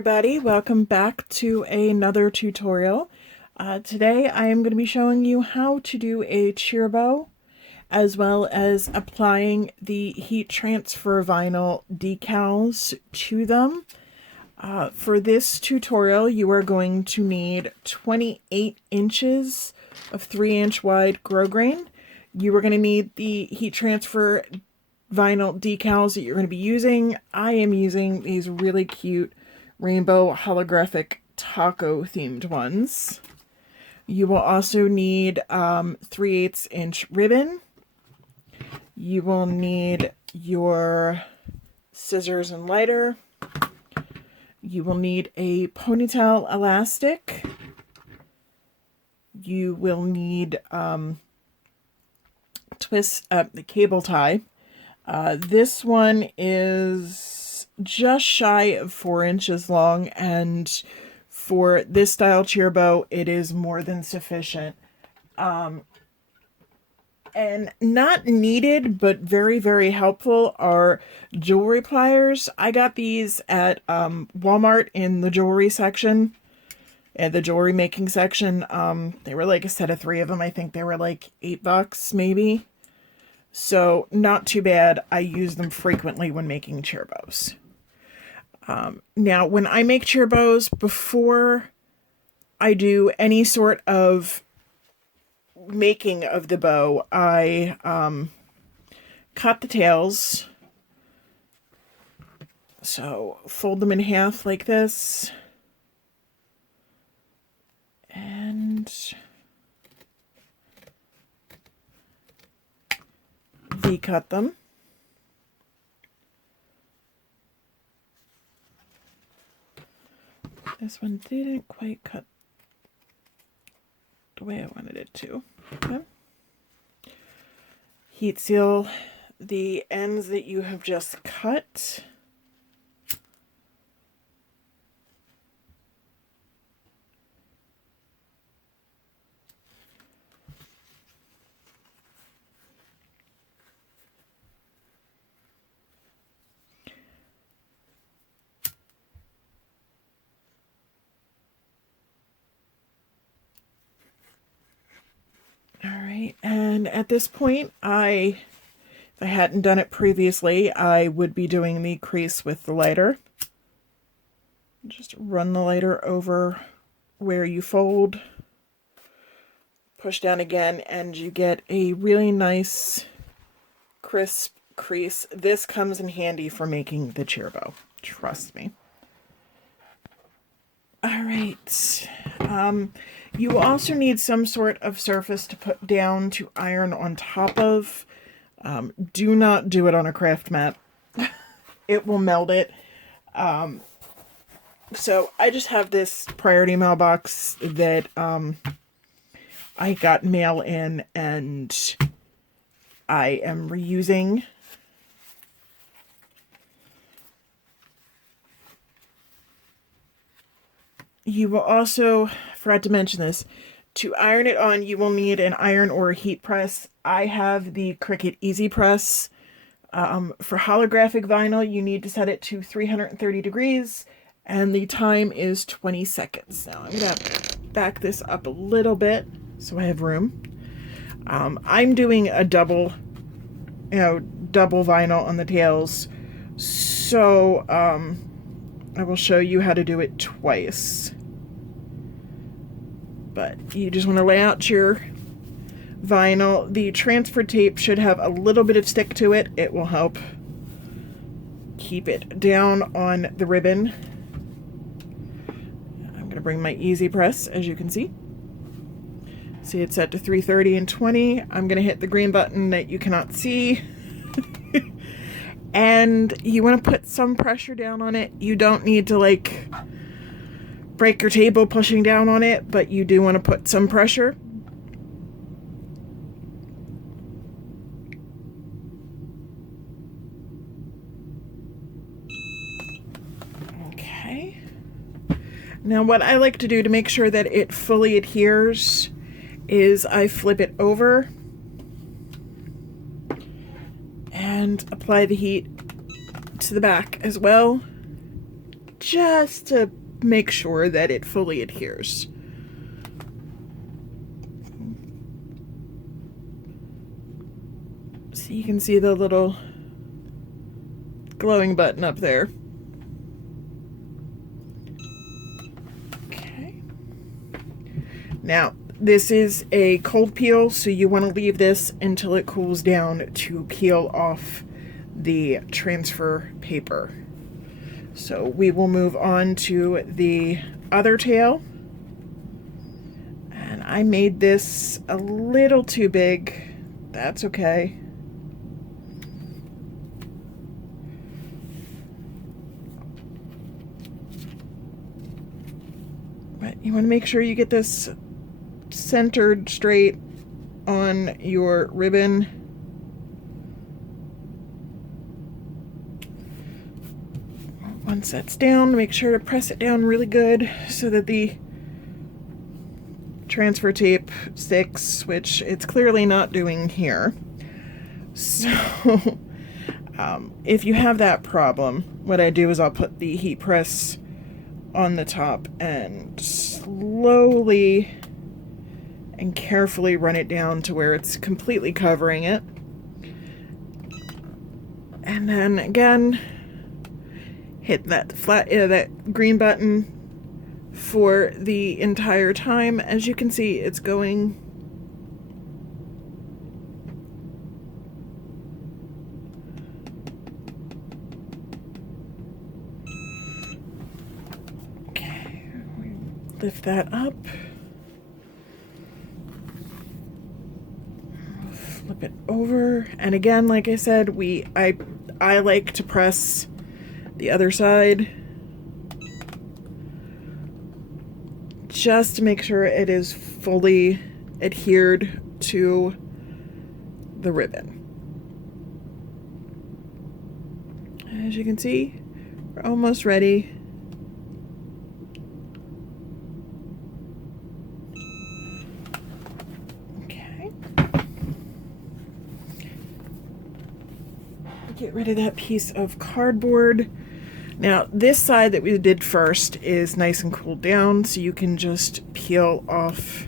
everybody, welcome back to another tutorial. Today I am going to be showing you how to do a cheer bow as well as applying the heat transfer vinyl decals to them. For this tutorial you are going to need 28 inches of 3-inch wide grosgrain. You are going to need the heat transfer vinyl decals that you're going to be using. I am using these really cute rainbow holographic taco themed ones. You will also need 3/8 inch ribbon. You will need your scissors and lighter. You will need a ponytail elastic. You will need the cable tie. This one is just shy of 4 inches long, and for this style cheer bow it is more than sufficient. And not needed but very helpful are jewelry pliers. I got these at Walmart in the jewelry section, at the jewelry making section. They were like a set of 3 of them. I think they were like $8 maybe. So not too bad. I use them frequently when making cheer bows. Now when I make cheer bows, before I do any sort of making of the bow, I cut the tails. So fold them in half like this and V-cut them. This one didn't quite cut the way I wanted it to. Okay. Heat seal the ends that you have just cut. Alright, and at this point, if I hadn't done it previously, I would be doing the crease with the lighter. Just run the lighter over where you fold, push down again, and you get a really nice crisp crease. This comes in handy for making the cheer bow, trust me. Alright, you will also need some sort of surface to put down to iron on top of. Do not do it on a craft mat. It will melt it. So I just have this priority mailbox that I got mail in and I am reusing. You will also, forgot to mention this, to iron it on you will need an iron or a heat press. I have the Cricut Easy Press. For holographic vinyl you need to set it to 330 degrees and the time is 20 seconds. Now I'm going to back this up a little bit so I have room. I'm doing a double vinyl on the tails, so I will show you how to do it twice. But you just want to lay out your vinyl. The transfer tape should have a little bit of stick to it. It will help keep it down on the ribbon. I'm going to bring my Easy Press, as you can see. See, it's set to 330 and 20. I'm going to hit the green button that you cannot see. And you want to put some pressure down on it. You don't need to like break your table pushing down on it, but you do want to put some pressure. Okay. Now what I like to do to make sure that it fully adheres is I flip it over and apply the heat to the back as well. just to make sure that it fully adheres. So you can see the little glowing button up there. Okay. Now, this is a cold peel, so you want to leave this until it cools down to peel off the transfer paper. So we will move on to the other tail. And I made this a little too big. That's okay. But you want to make sure you get this centered straight on your ribbon. Once that's down, make sure to press it down really good so that the transfer tape sticks, which it's clearly not doing here. So if you have that problem, what I do is I'll put the heat press on the top and slowly and carefully run it down to where it's completely covering it. And then again, hit that that green button for the entire time. As you can see, it's going okay. Lift that up. Flip it over, and again, like I said, I like to press the other side just to make sure it is fully adhered to the ribbon. As you can see, we're almost ready. Okay. Get rid of that piece of cardboard. Now, this side that we did first is nice and cooled down, so you can just peel off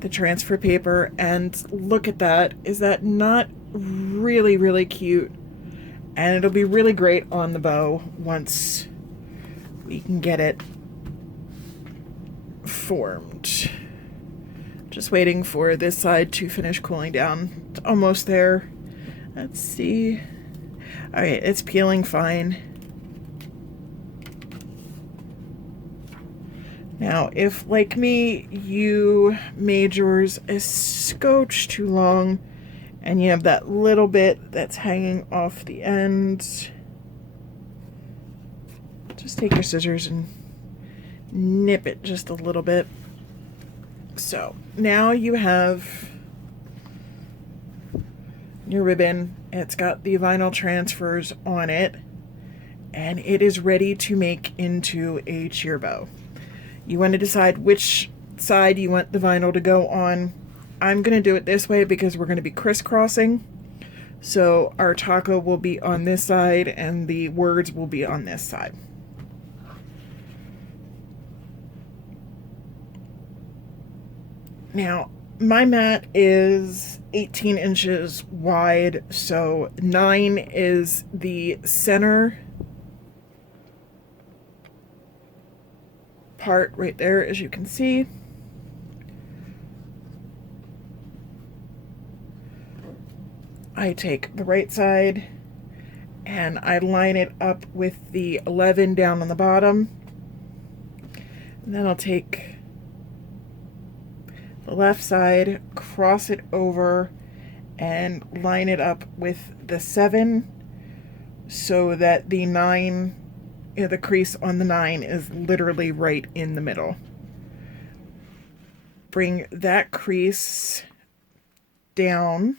the transfer paper, and look at that. Is that not really, really cute? And it'll be really great on the bow once we can get it formed. Just waiting for this side to finish cooling down. It's almost there. Let's see. All right, it's peeling fine. Now, if, like me, you made yours a scotch too long and you have that little bit that's hanging off the end, just take your scissors and nip it just a little bit. So now you have your ribbon. It's got the vinyl transfers on it, and it is ready to make into a cheer bow. You want to decide which side you want the vinyl to go on. I'm going to do it this way because we're going to be crisscrossing. So our taco will be on this side and the words will be on this side. Now, my mat is 18 inches wide, so 9 is the center part right there, as you can see. I take the right side and I line it up with the 11 down on the bottom. And then I'll take the left side, cross it over, and line it up with the 7 so that the 9, the crease on the 9 is literally right in the middle. Bring that crease down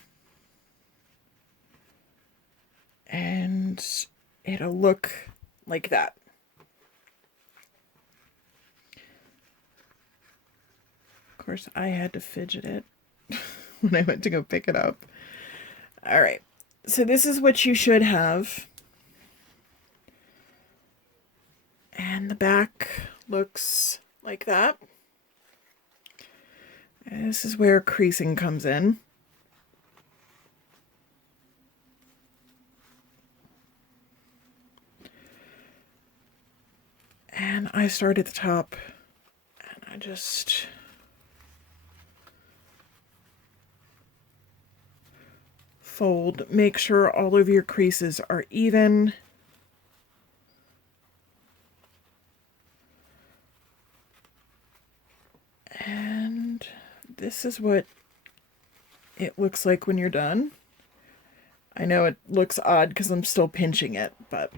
and it'll look like that. Of course, I had to fidget it when I went to go pick it up. All right, so this is what you should have. And the back looks like that. And this is where creasing comes in. And I start at the top, and I just fold. Make sure all of your creases are even. And this is what it looks like when you're done. I know it looks odd because I'm still pinching it, but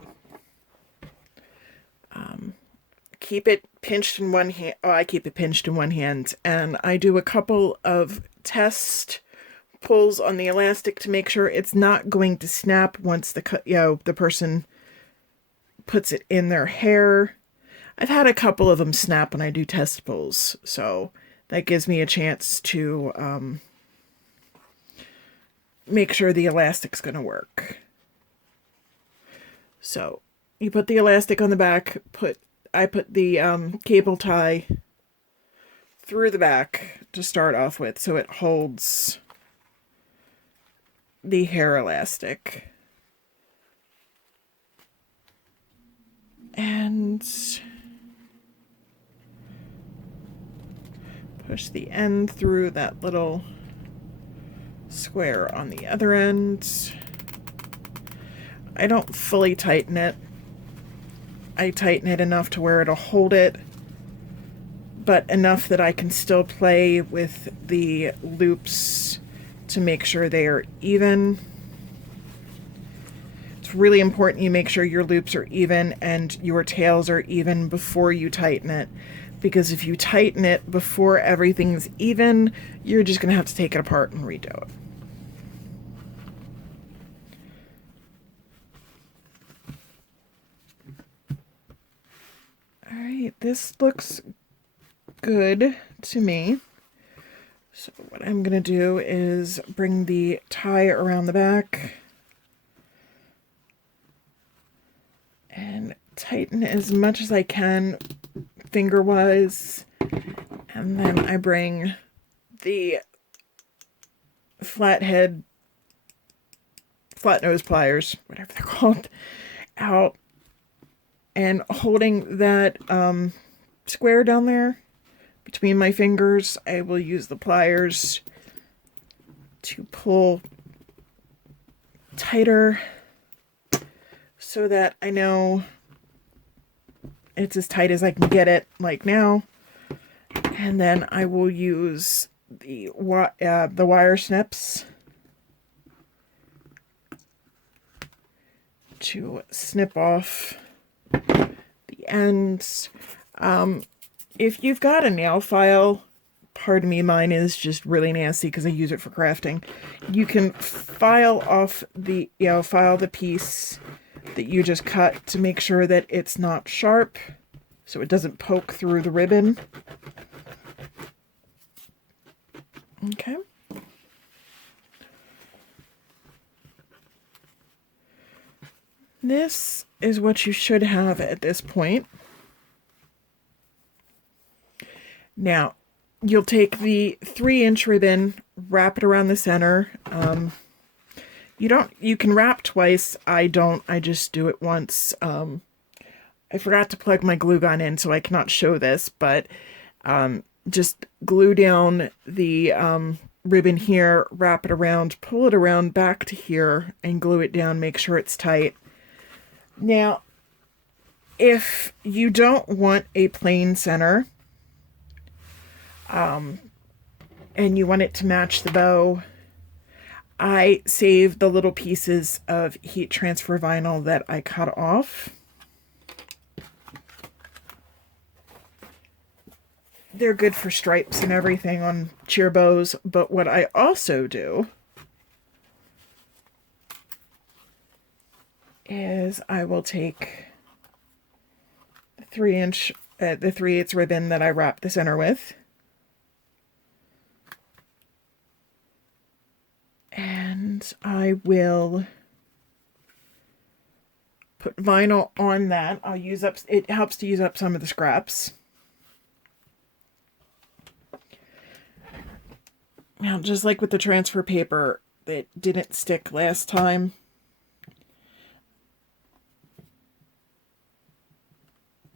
keep it pinched in one hand. Oh, I keep it pinched in one hand, and I do a couple of test pulls on the elastic to make sure it's not going to snap once the person puts it in their hair. I've had a couple of them snap when I do test pulls, so that gives me a chance to make sure the elastic's going to work. So you put the elastic on the back, I put the cable tie through the back to start off with, so it holds the hair elastic. And push the end through that little square on the other end. I don't fully tighten it. I tighten it enough to where it'll hold it, but enough that I can still play with the loops to make sure they are even. It's really important you make sure your loops are even and your tails are even before you tighten it, because if you tighten it before everything's even, you're just going to have to take it apart and redo it. Alright, this looks good to me. So what I'm going to do is bring the tie around the back and tighten as much as I can finger-wise, and then I bring the flat nose pliers, whatever they're called, out, and holding that square down there between my fingers, I will use the pliers to pull tighter so that I know it's as tight as I can get it, like now. And then I will use the wire snips to snip off the ends. If you've got a nail file, pardon me, mine is just really nasty because I use it for crafting. You can file the piece that you just cut to make sure that it's not sharp, so it doesn't poke through the ribbon. Okay. This is what you should have at this point. Now, you'll take the 3-inch ribbon, wrap it around the center. You can wrap twice. I don't. I just do it once. I forgot to plug my glue gun in, so I cannot show this, but just glue down the ribbon here, wrap it around, pull it around back to here, and glue it down. Make sure it's tight. Now, if you don't want a plain center, and you want it to match the bow, I save the little pieces of heat transfer vinyl that I cut off. They're good for stripes and everything on cheer bows, but what I also do is I will take the 3/8 ribbon that I wrap the center with, and I will put vinyl on that. I'll use up, it helps to use up some of the scraps. Now, just like with the transfer paper that didn't stick last time,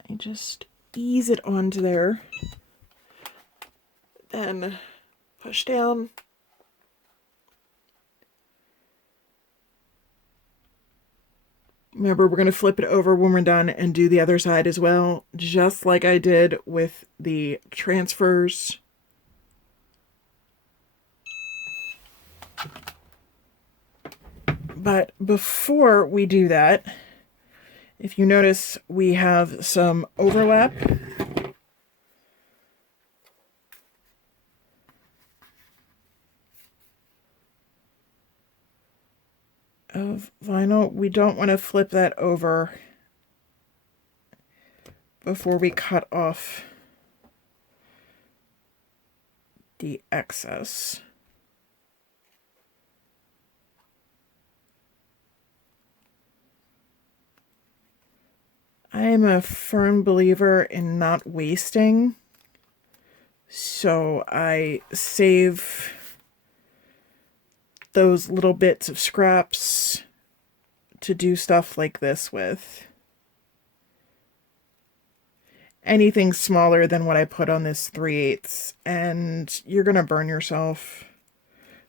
I just ease it onto there, then push down. Remember, we're going to flip it over when we're done and do the other side as well, just like I did with the transfers. But before we do that, if you notice, we have some overlap. Of vinyl. We don't want to flip that over before we cut off the excess. I am a firm believer in not wasting, so I save those little bits of scraps to do stuff like this with. Anything smaller than what I put on this 3/8, and you're gonna burn yourself.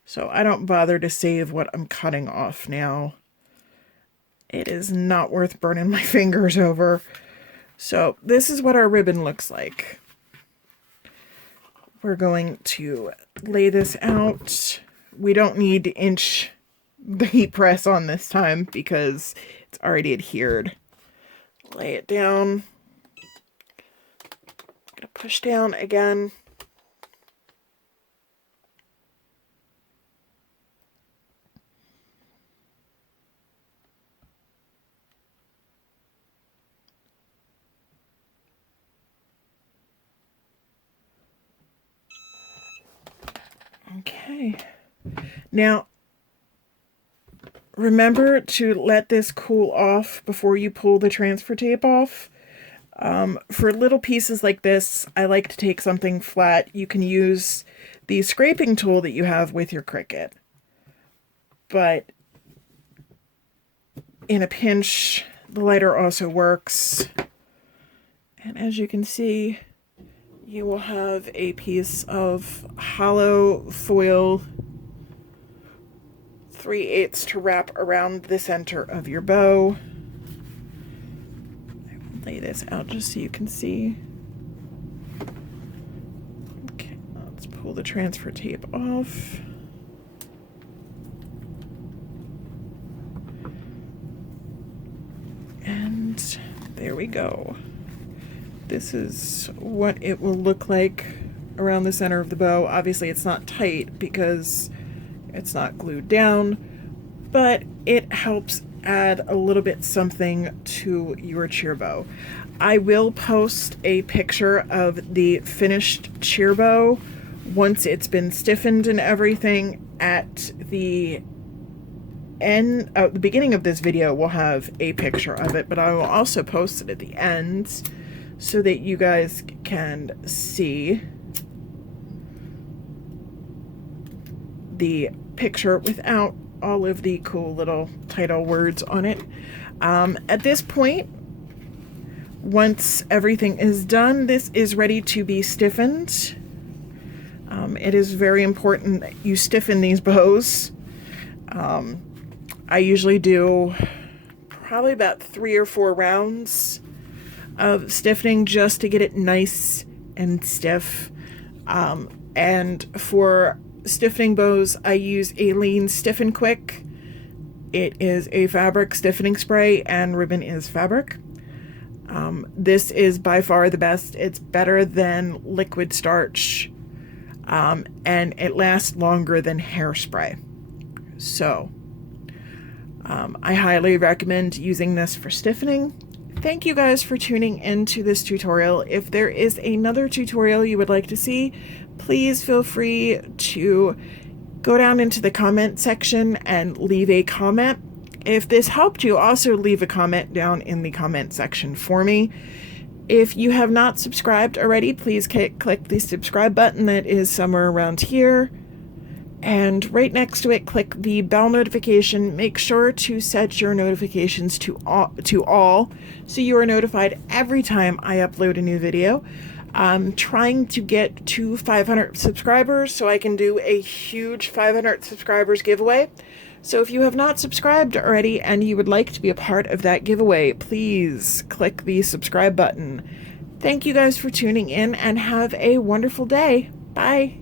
So I don't bother to save what I'm cutting off now. It is not worth burning my fingers over. So this is what our ribbon looks like. We're going to lay this out. We don't need to inch the heat press on this time because it's already adhered. Lay it down. I'm going to push down again. Okay. Now, remember to let this cool off before you pull the transfer tape off. For little pieces like this, I like to take something flat. You can use the scraping tool that you have with your Cricut. But in a pinch, the lighter also works. And as you can see, you will have a piece of hollow foil 3/8 to wrap around the center of your bow. I will lay this out just so you can see. Okay, let's pull the transfer tape off. And there we go. This is what it will look like around the center of the bow. Obviously it's not tight because it's not glued down, but it helps add a little bit something to your cheer bow. I will post a picture of the finished cheer bow once it's been stiffened and everything. At the end, the beginning of this video, we'll have a picture of it, but I will also post it at the end so that you guys can see the picture without all of the cool little title words on it. At this point, once everything is done, this is ready to be stiffened. It is very important that you stiffen these bows. I usually do probably about 3 or 4 rounds of stiffening just to get it nice and stiff. And for stiffening bows, I use a Lean Stiffen Quick. It is a fabric stiffening spray and ribbon is fabric. This is by far the best. It's better than liquid starch, and it lasts longer than hairspray. So I highly recommend using this for stiffening. Thank you guys for tuning into this tutorial. If there is another tutorial you would like to see, please feel free to go down into the comment section and leave a comment. If this helped you, also leave a comment down in the comment section for me. If you have not subscribed already, please click the subscribe button that is somewhere around here. And right next to it, click the bell notification. Make sure to set your notifications to all so you are notified every time I upload a new video. I'm trying to get to 500 subscribers so I can do a huge 500 subscribers giveaway. So if you have not subscribed already and you would like to be a part of that giveaway, please click the subscribe button. Thank you guys for tuning in and have a wonderful day. Bye.